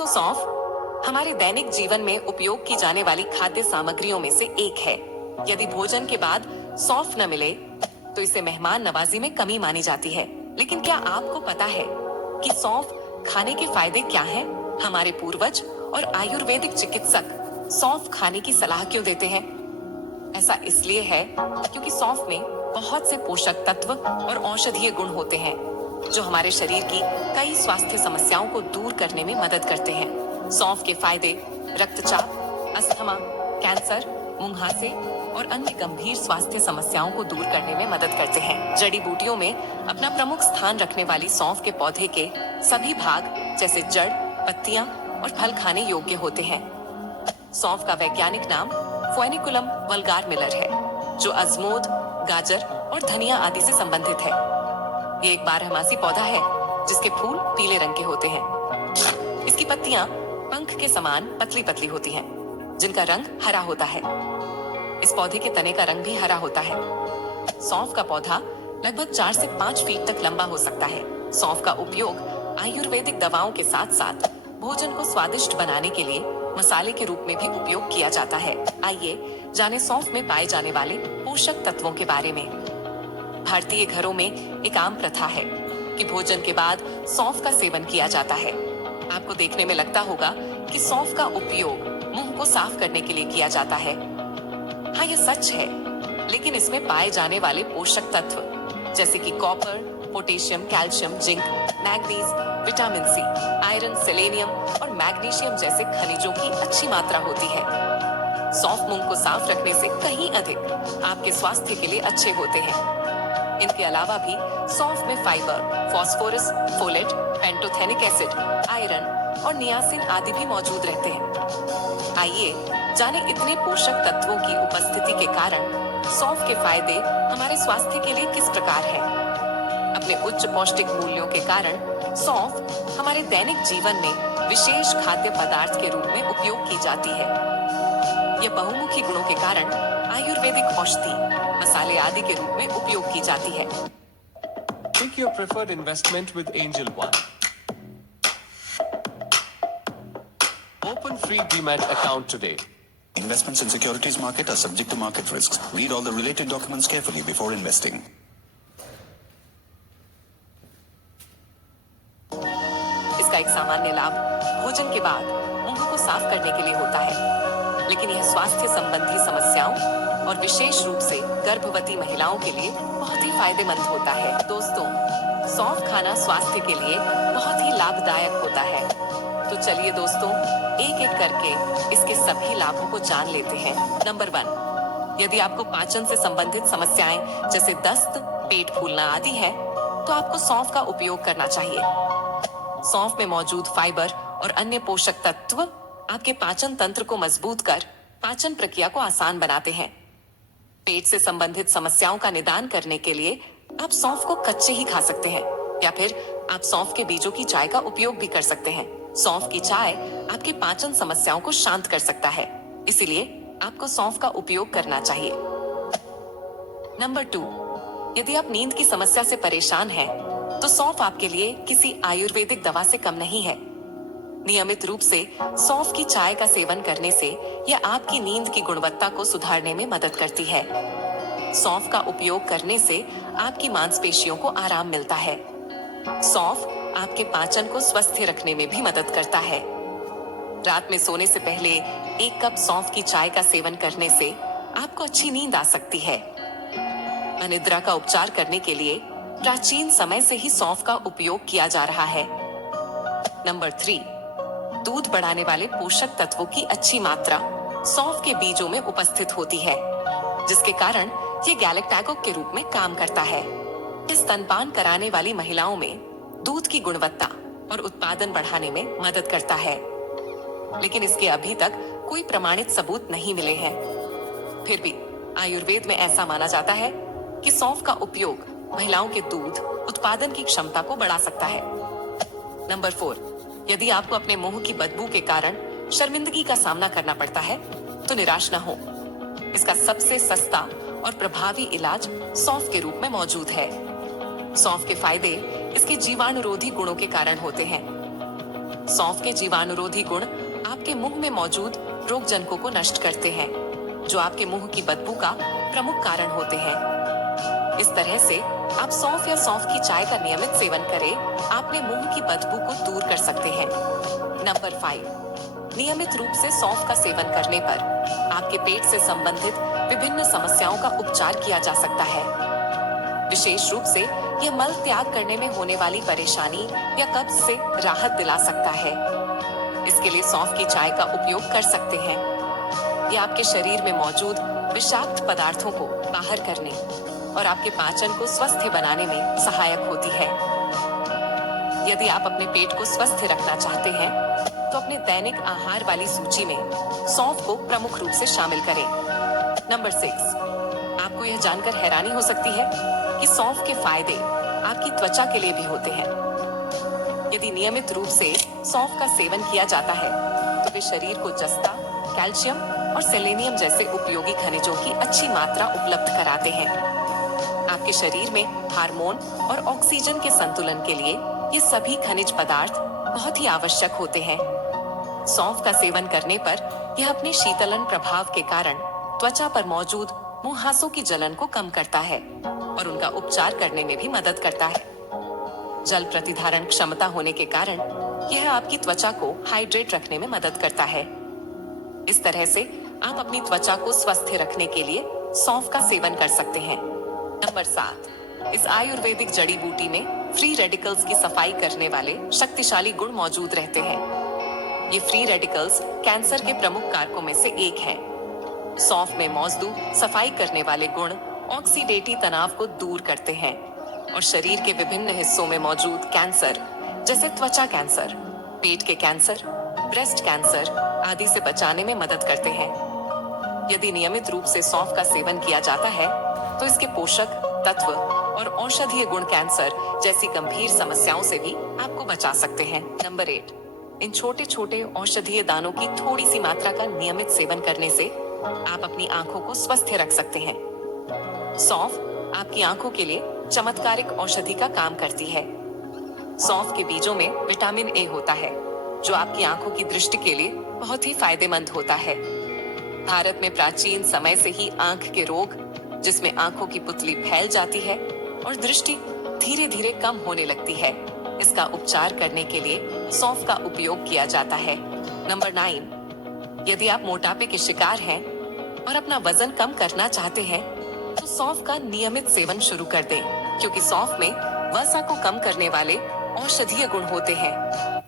दोस्तों, सौंफ हमारे दैनिक जीवन में उपयोग की जाने वाली खाद्य सामग्रियों में से एक है। यदि भोजन के बाद सौंफ न मिले तो इसे मेहमान नवाजी में कमी मानी जाती है। लेकिन क्या आपको पता है कि सौंफ खाने के फायदे क्या हैं? हमारे पूर्वज और आयुर्वेदिक चिकित्सक सौंफ खाने की सलाह क्यों देते हैं? ऐसा इसलिए है क्योंकि सौंफ में बहुत से पोषक तत्व और औषधीय गुण होते हैं जो हमारे शरीर की कई स्वास्थ्य समस्याओं को दूर करने में मदद करते हैं। सौंफ के फायदे रक्तचाप, अस्थमा, कैंसर, मुंहासे और अन्य गंभीर स्वास्थ्य समस्याओं को दूर करने में मदद करते हैं। जड़ी बूटियों में अपना प्रमुख स्थान रखने वाली सौंफ के पौधे के सभी भाग जैसे जड़, पत्तियां और फल खाने योग्य होते हैं। सौंफ का वैज्ञानिक नाम फोएनिकुलम वल्गार-मिलर है, जो अजमोद, गाजर और धनिया आदि से संबंधित है। ये एक बारहमासी पौधा है जिसके फूल पीले रंग के होते हैं। इसकी पत्तियां पंख के समान पतली पतली होती हैं, जिनका रंग हरा होता है। इस पौधे के तने का रंग भी हरा होता है। सौंफ का पौधा लगभग 4 से 5 फीट तक लंबा हो सकता है। सौंफ का उपयोग आयुर्वेदिक दवाओं के साथ साथ भोजन को स्वादिष्ट बनाने के लिए मसाले के रूप में भी उपयोग किया जाता है। आइए जाने सौंफ में पाए जाने वाले पोषक तत्वों के बारे में। भारतीय घरों में एक आम प्रथा है कि भोजन के बाद सौंफ का सेवन किया जाता है। आपको देखने में लगता होगा कि सौंफ का उपयोग मुंह को साफ करने के लिए किया जाता है। हाँ, यह सच है, लेकिन इसमें पाए जाने वाले पोषक तत्व जैसे कि copper, potassium, calcium, zinc, manganese, vitamin C, iron, selenium और मैग्नीशियम जैसे खनिजों की अच्छी मात्रा होती है। सौंफ मुंह को साफ रखने से कहीं अधिक आपके स्वास्थ्य के लिए अच्छे होते हैं। इनके अलावा भी सौंफ में fibre, phosphorus, folate, pantothenic acid, iron और नियासिन आदि भी मौजूद रहते हैं। आइए जाने इतने पोषक तत्वों की उपस्थिति के कारण सौंफ के फायदे हमारे स्वास्थ्य के लिए किस प्रकार हैं। अपने उच्च पौष्टिक मूल्यों के कारण सौंफ हमारे दैनिक जीवन में विशेष खाद्य पदार्थ के रूप में उपयोग की जाती है। यह बहुमुखी गुणों के कारण आयुर्वेदिक औषधि, मसाले आदि के रूप में उपयोग की जाती है। Pick your preferred investment with Angel One. Open free Demat account today. Investments in securities market are subject to market risks. Read all the related documents carefully before investing. इसका एक सामान्य लाभ भोजन के बाद मुंह को साफ करने के लिए होता है, लेकिन यह स्वास्थ्य संबंधी समस्याओं और विशेष रूप से गर्भवती महिलाओं के लिए बहुत ही फायदेमंद होता है। दोस्तों, सौंफ खाना स्वास्थ्य के लिए बहुत ही लाभदायक होता है। तो चलिए दोस्तों, एक एक करके इसके सभी लाभों को जान लेते हैं। नंबर 1, यदि आपको पाचन से संबंधित समस्याएं जैसे दस्त, पेट फूलना आदि है, तो आपको सौंफ का उपयोग करना चाहिए। सौंफ में मौजूद फाइबर और अन्य पोषक तत्व आपके पाचन तंत्र को मजबूत कर पाचन प्रक्रिया को आसान बनाते हैं। पेट से संबंधित समस्याओं का निदान करने के लिए आप सौंफ को कच्चे ही खा सकते हैं या फिर आप सौंफ के बीजों की चाय का उपयोग भी कर सकते हैं। सौंफ की चाय आपके पाचन समस्याओं को शांत कर सकता है, इसीलिए आपको सौंफ का उपयोग करना चाहिए। नंबर 2, यदि आप नींद की समस्या से परेशान हैं, तो सौंफ आपके लिए किसी आयुर्वेदिक दवा से कम नहीं है। नियमित रूप से सौंफ की चाय का सेवन करने से यह आपकी नींद की गुणवत्ता को सुधारने में मदद करती है। सौंफ का उपयोग करने से आपकी मांसपेशियों को आराम मिलता है। सौंफ आपके पाचन को स्वस्थ रखने में भी मदद करता है। रात में सोने से पहले 1 कप सौंफ की चाय का सेवन करने से आपको अच्छी नींद आ सकती है। अनिद्रा का उपचार करने के लिए प्राचीन समय से ही सौंफ का उपयोग किया जा रहा है। नंबर 3, दूध बढ़ाने वाले पोषक तत्वों की अच्छी मात्रा सौंफ के बीजों में उपस्थित होती है, जिसके कारण ये गैलेक्टैगोग के रूप में काम करता है। इस स्तनपान कराने वाली महिलाओं में दूध की गुणवत्ता और उत्पादन बढ़ाने में मदद करता है, लेकिन इसके अभी तक कोई प्रमाणित सबूत नहीं मिले हैं। फिर भी आयुर्वेद में ऐसा माना जाता है कि सौंफ का उपयोग महिलाओं के दूध उत्पादन की क्षमता को बढ़ा सकता है। नंबर 4, यदि आपको अपने मुंह की बदबू के कारण शर्मिंदगी का सामना करना पड़ता है, तो निराश न हो। इसका सबसे सस्ता और प्रभावी इलाज सौंफ के रूप में मौजूद है। सौंफ के फायदे इसके जीवाणुरोधी गुणों के कारण होते हैं। सौंफ के जीवाणुरोधी गुण आपके मुंह में मौजूद रोग जनकों को नष्ट करते हैं, जो आपके मुंह की बदबू का प्रमुख कारण होते हैं। इस तरह से आप सौंफ या सौंफ की चाय का नियमित सेवन करें, अपने मुंह की बदबू को दूर कर सकते हैं। नंबर 5, नियमित रूप से सौंफ का सेवन करने पर आपके पेट से संबंधित विभिन्न समस्याओं का उपचार किया जा सकता है। विशेष रूप से यह मल त्याग करने में होने वाली परेशानी या कब्ज से राहत दिला सकता है। इसके लिए सौंफ की चाय का उपयोग कर सकते हैं। यह आपके शरीर में मौजूद विषाक्त पदार्थों को बाहर करने और आपके पाचन को स्वस्थ बनाने में सहायक होती है। यदि आप अपने पेट को स्वस्थ रखना चाहते हैं, तो अपने दैनिक आहार वाली सूची में सौंफ को प्रमुख रूप से शामिल करें। नंबर 6, आपको यह जानकर हैरानी हो सकती है कि सौंफ के फायदे आपकी त्वचा के लिए भी होते हैं। यदि नियमित रूप से सौंफ का सेवन किया जाता है, तो वे शरीर को जस्ता, कैल्शियम और सेलेनियम जैसे उपयोगी खनिजों की अच्छी मात्रा उपलब्ध कराते हैं। आपके शरीर में हार्मोन और ऑक्सीजन के संतुलन के लिए ये सभी खनिज पदार्थ बहुत ही आवश्यक होते हैं। सौंफ का सेवन करने पर यह अपने शीतलन प्रभाव के कारण त्वचा पर मौजूद मुहासों की जलन को कम करता है और उनका उपचार करने में भी मदद करता है। जल प्रतिधारण क्षमता होने के कारण यह आपकी त्वचा को हाइड्रेट रखने में मदद करता है। इस तरह से आप अपनी त्वचा को स्वस्थ रखने के लिए सौंफ का सेवन कर सकते हैं। नंबर 7, इस आयुर्वेदिक जड़ी बूटी में फ्री रेडिकल्स की सफाई करने वाले शक्तिशाली गुण मौजूद रहते हैं। ये फ्री रेडिकल्स कैंसर के प्रमुख कारकों में से एक है। सौंफ में मौजूद सफाई करने वाले गुण ऑक्सीडेटिव तनाव को दूर करते हैं और शरीर के विभिन्न हिस्सों में मौजूद कैंसर, जैसे त्वचा कैंसर, पेट के कैंसर, ब्रेस्ट कैंसर आदि से बचाने में मदद करते हैं। यदि नियमित रूप से सौंफ का सेवन किया जाता है, तो इसके पोषक तत्व और औषधीय गुण कैंसर जैसी गंभीर समस्याओं से भी आपको बचा सकते हैं। नंबर 8, इन छोटे छोटे औषधीय दानों की थोड़ी सी मात्रा का नियमित सेवन करने से आप अपनी आंखों को स्वस्थ रख सकते हैं। सौंफ आपकी आंखों के लिए चमत्कारिक औषधि का काम करती है। सौंफ के बीजों में विटामिन ए होता है, जो आपकी आंखों की दृष्टि के लिए बहुत ही फायदेमंद होता है। भारत में प्राचीन समय से ही आंख के रोग, जिसमें आंखों की पुतली फैल जाती है और दृष्टि धीरे धीरे कम होने लगती है, इसका उपचार करने के लिए सौंफ का उपयोग किया जाता है। नंबर 9, यदि आप मोटापे के शिकार हैं और अपना वजन कम करना चाहते हैं, तो सौंफ का नियमित सेवन शुरू कर दें, क्योंकि सौंफ में वसा को कम करने वाले औषधीय गुण होते हैं।